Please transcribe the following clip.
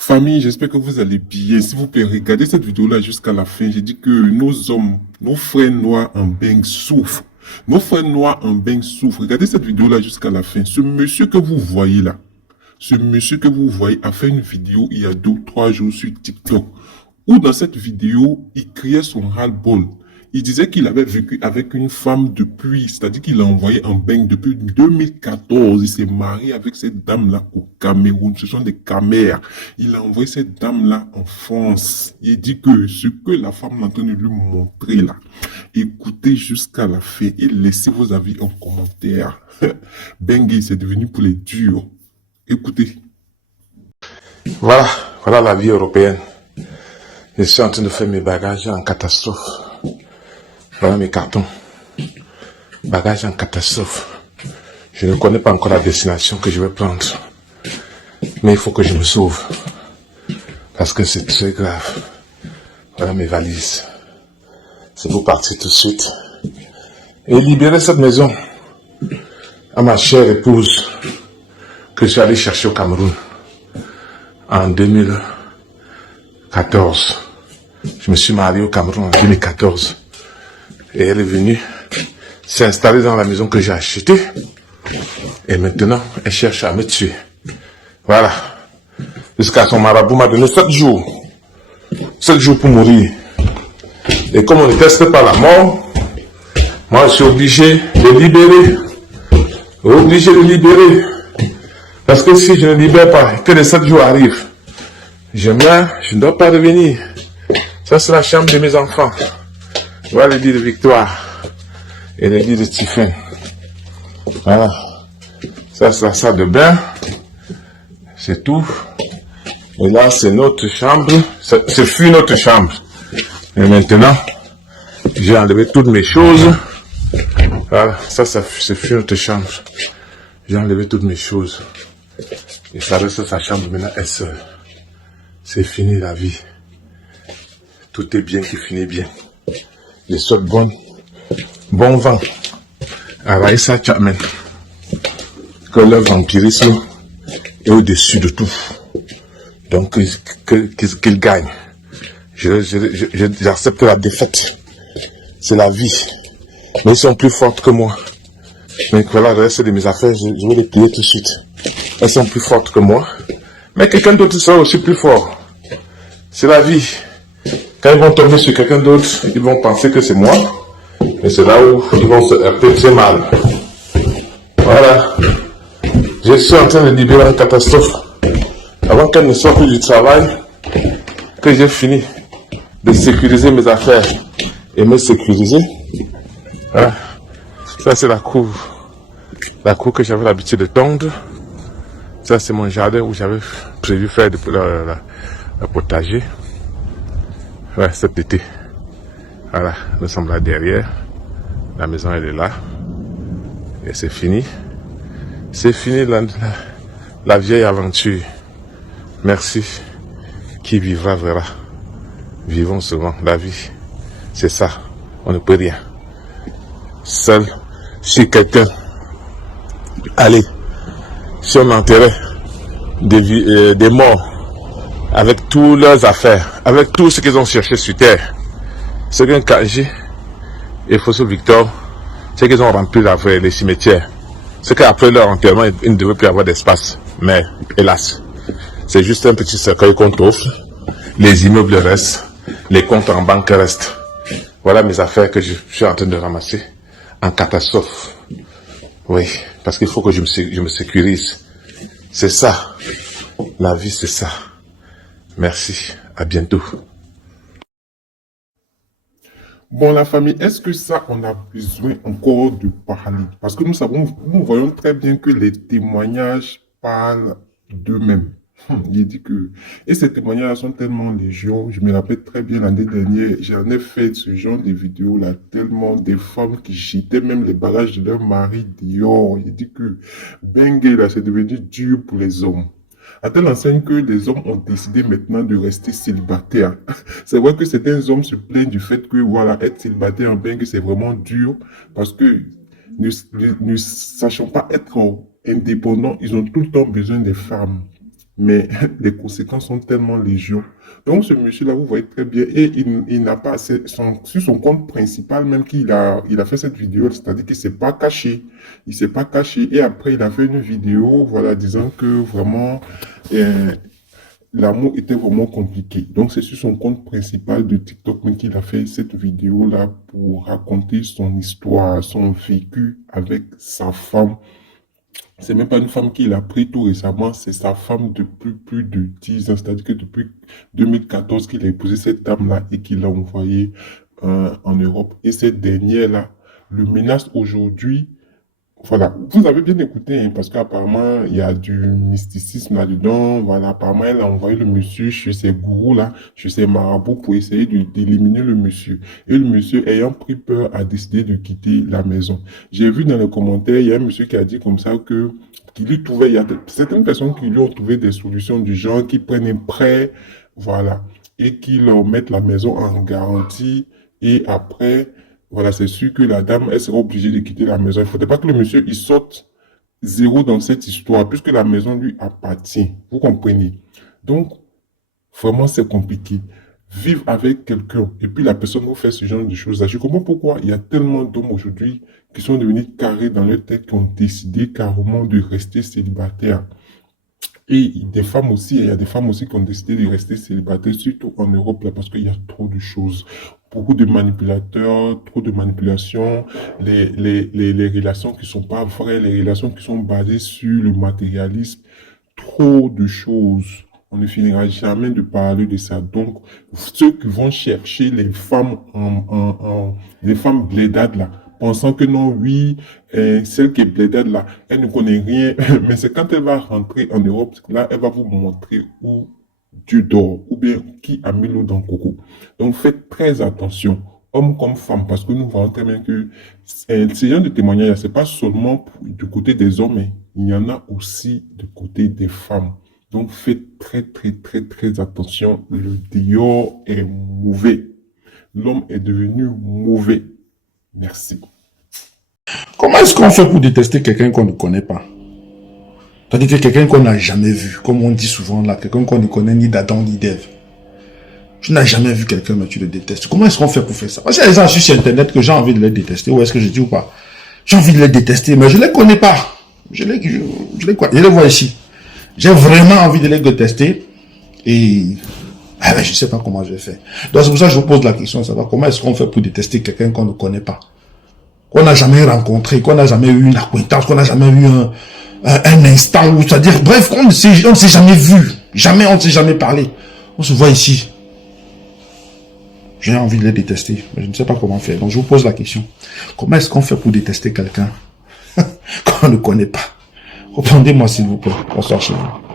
Famille, j'espère que vous allez bien. S'il vous plaît, regardez cette vidéo-là jusqu'à la fin. J'ai dit que nos hommes, nos frères noirs en bain souffrent. Nos frères noirs en bain souffrent. Regardez cette vidéo-là jusqu'à la fin. Ce monsieur que vous voyez là, ce monsieur que vous voyez a fait une vidéo il y a 2 ou 3 jours sur TikTok, où dans cette vidéo, il criait son ras-le-bol. Il disait qu'il avait vécu avec une femme depuis, c'est-à-dire qu'il a envoyé en bain depuis 2014. Il s'est marié avec cette dame-là au Cameroun. Ce sont des Camères. Il a envoyé cette dame-là en France. Il dit que ce que la femme est en train de lui montrer là, écoutez jusqu'à la fin et laissez vos avis en commentaire. Bengue, c'est devenu pour les durs. Écoutez. Voilà la vie européenne. Je suis en train de faire mes bagages en catastrophe. Voilà mes cartons. Bagages en catastrophe. Je ne connais pas encore la destination que je vais prendre. Mais il faut que je me sauve. Parce que c'est très grave. Voilà mes valises. C'est pour partir tout de suite. Et libérer cette maison à ma chère épouse que je suis allé chercher au Cameroun en 2014. Je me suis marié au Cameroun en 2014. Et elle est venue s'installer dans la maison que j'ai achetée. Et maintenant, elle cherche à me tuer. Voilà. Jusqu'à son marabout m'a donné 7 jours. 7 jours pour mourir. Et comme on ne teste pas la mort, moi je suis obligé de libérer. Obligé de libérer. Parce que si je ne libère pas, que les 7 jours arrivent, je meurs, je ne dois pas revenir. Ça c'est la chambre de mes enfants. Voilà le lit de Victoire et le lit de Stephen. Voilà. Ça c'est la salle de bain. C'est tout. Et là c'est notre chambre. Ce fut notre chambre. Et maintenant, j'ai enlevé toutes mes choses. Voilà. Ça fut notre chambre. J'ai enlevé toutes mes choses. Et ça reste sa chambre maintenant est seule. C'est fini la vie. Tout est bien qui finit bien. Je souhaite bon vent à Raissa Chapman. Que leur vampirisme est au-dessus de tout. Donc, qu'il gagne. J'accepte la défaite. C'est la vie. Mais ils sont plus fortes que moi. Mais voilà, le reste de mes affaires, je vais les plier tout de suite. Elles sont plus fortes que moi. Mais quelqu'un d'autre sera aussi plus fort. C'est la vie. Quand ils vont tomber sur quelqu'un d'autre, ils vont penser que c'est moi. Mais c'est là où ils vont se heurter très mal. Voilà. Je suis en train de libérer une catastrophe. Avant qu'elle ne sorte du travail, que j'ai fini de sécuriser mes affaires et me sécuriser. Voilà. Ça c'est la cour. La cour que j'avais l'habitude de tondre. Ça c'est mon jardin où j'avais prévu faire le potager. Ouais, cet été. Voilà, nous sommes là derrière. La maison elle est là. Et c'est fini. C'est fini la vieille aventure. Merci. Qui vivra verra. Vivons seulement la vie. C'est ça. On ne peut rien. Seul, si quelqu'un allez, si on enterrait des morts avec toutes leurs affaires, avec tout ce qu'ils ont cherché sur terre, ce qu'un Kanji et Fosso Victor, c'est qu'ils ont rempli les cimetières. C'est qu'après leur enterrement, il ne devait plus avoir d'espace. Mais, hélas, c'est juste un petit cercueil qu'on t'offre. Les immeubles restent, les comptes en banque restent. Voilà mes affaires que je suis en train de ramasser en catastrophe. Oui, parce qu'il faut que je me sécurise. C'est ça. La vie, c'est ça. Merci. À bientôt. Bon, la famille, est-ce que ça, on a besoin encore de parler? Parce que nous voyons très bien que les témoignages parlent d'eux-mêmes. Il dit que... Et ces témoignages sont tellement légion. Je me rappelle très bien l'année dernière, j'en ai fait ce genre de vidéos-là, tellement des femmes qui jetaient même les bagages de leur mari dehors. Il dit que Bengue, là, c'est devenu dur pour les hommes. À telle enseigne que les hommes ont décidé maintenant de rester célibataires. C'est vrai que certains hommes se plaignent du fait que, voilà, être célibataire en Bengue, c'est vraiment dur parce que ne sachant pas être indépendants, ils ont tout le temps besoin des femmes. mais les conséquences sont tellement légion. Donc, ce monsieur-là, vous voyez très bien, et il n'a pas, sur son compte principal, même il a fait cette vidéo, c'est-à-dire qu'il ne s'est pas caché. Il ne s'est pas caché, et après, il a fait une vidéo, voilà, disant que vraiment, l'amour était vraiment compliqué. Donc, c'est sur son compte principal de TikTok qu'il a fait cette vidéo-là pour raconter son histoire, son vécu avec sa femme. C'est même pas une femme qu'il a pris tout récemment, c'est sa femme depuis plus de 10 ans. C'est-à-dire que depuis 2014 qu'il a épousé cette dame-là et qu'il l'a envoyée en Europe. Et cette dernière-là le menace aujourd'hui. Voilà, vous avez bien écouté, hein, parce qu'apparemment, il y a du mysticisme là-dedans. Voilà, apparemment, elle a envoyé le monsieur chez ses gourous, là, chez ses marabouts, pour essayer d'éliminer le monsieur. Et le monsieur, ayant pris peur, a décidé de quitter la maison. J'ai vu dans les commentaires, il y a un monsieur qui a dit comme ça qu'il lui trouvait, il y a certaines personnes qui lui ont trouvé des solutions du genre, qui prennent un prêt, voilà, et qui leur mettent la maison en garantie, et après, voilà, c'est sûr que la dame, elle sera obligée de quitter la maison. Il ne faudrait pas que le monsieur, il saute zéro dans cette histoire, puisque la maison lui appartient. Vous comprenez? Donc, vraiment, c'est compliqué. Vivre avec quelqu'un, et puis la personne vous fait ce genre de choses-là. Je comprends pourquoi il y a tellement d'hommes aujourd'hui qui sont devenus carrés dans leur tête, qui ont décidé carrément de rester célibataires. Et des femmes aussi, il y a des femmes aussi qui ont décidé de rester célibataires, surtout en Europe, là, parce qu'il y a trop de choses. Beaucoup de manipulateurs, trop de manipulations, les relations qui sont pas vraies, les relations qui sont basées sur le matérialisme, trop de choses. On ne finira jamais de parler de ça. Donc, ceux qui vont chercher les femmes les femmes blédades là, pensant que non, oui, celle qui est blédade là, elle ne connaît rien, mais c'est quand elle va rentrer en Europe, là, elle va vous montrer où Dieu dort, ou bien qui a mis l'eau dans le coco. Donc, faites très attention, hommes comme femmes, parce que nous voyons très bien que ces genre de témoignages, c'est pas seulement du côté des hommes, mais il y en a aussi du côté des femmes. Donc, faites très, très, très, très attention. Le dehors est mauvais. L'homme est devenu mauvais. Merci. Comment est-ce qu'on fait pour détester quelqu'un qu'on ne connaît pas? C'est-à-dire que quelqu'un qu'on n'a jamais vu, comme on dit souvent là, quelqu'un qu'on ne connaît ni d'Adam ni d'Ève. Tu n'as jamais vu quelqu'un, mais tu le détestes. Comment est-ce qu'on fait pour faire ça? Parce qu'il y a des gens sur Internet que j'ai envie de les détester. Ou est-ce que je dis ou pas? J'ai envie de les détester, mais je ne les connais pas. Je les vois ici. J'ai vraiment envie de les détester. Et je ne sais pas comment je vais faire. Donc c'est pour ça que je vous pose la question, savoir comment est-ce qu'on fait pour détester quelqu'un qu'on ne connaît pas, qu'on n'a jamais rencontré, qu'on n'a jamais eu une acquaintance, qu'on n'a jamais eu un instant, c'est-à-dire, bref, on ne s'est jamais vu, jamais, on ne s'est jamais parlé. On se voit ici. J'ai envie de les détester, mais je ne sais pas comment faire. Donc je vous pose la question. Comment est-ce qu'on fait pour détester quelqu'un qu'on ne connaît pas? Répondez-moi s'il vous plaît. Bonsoir chez vous.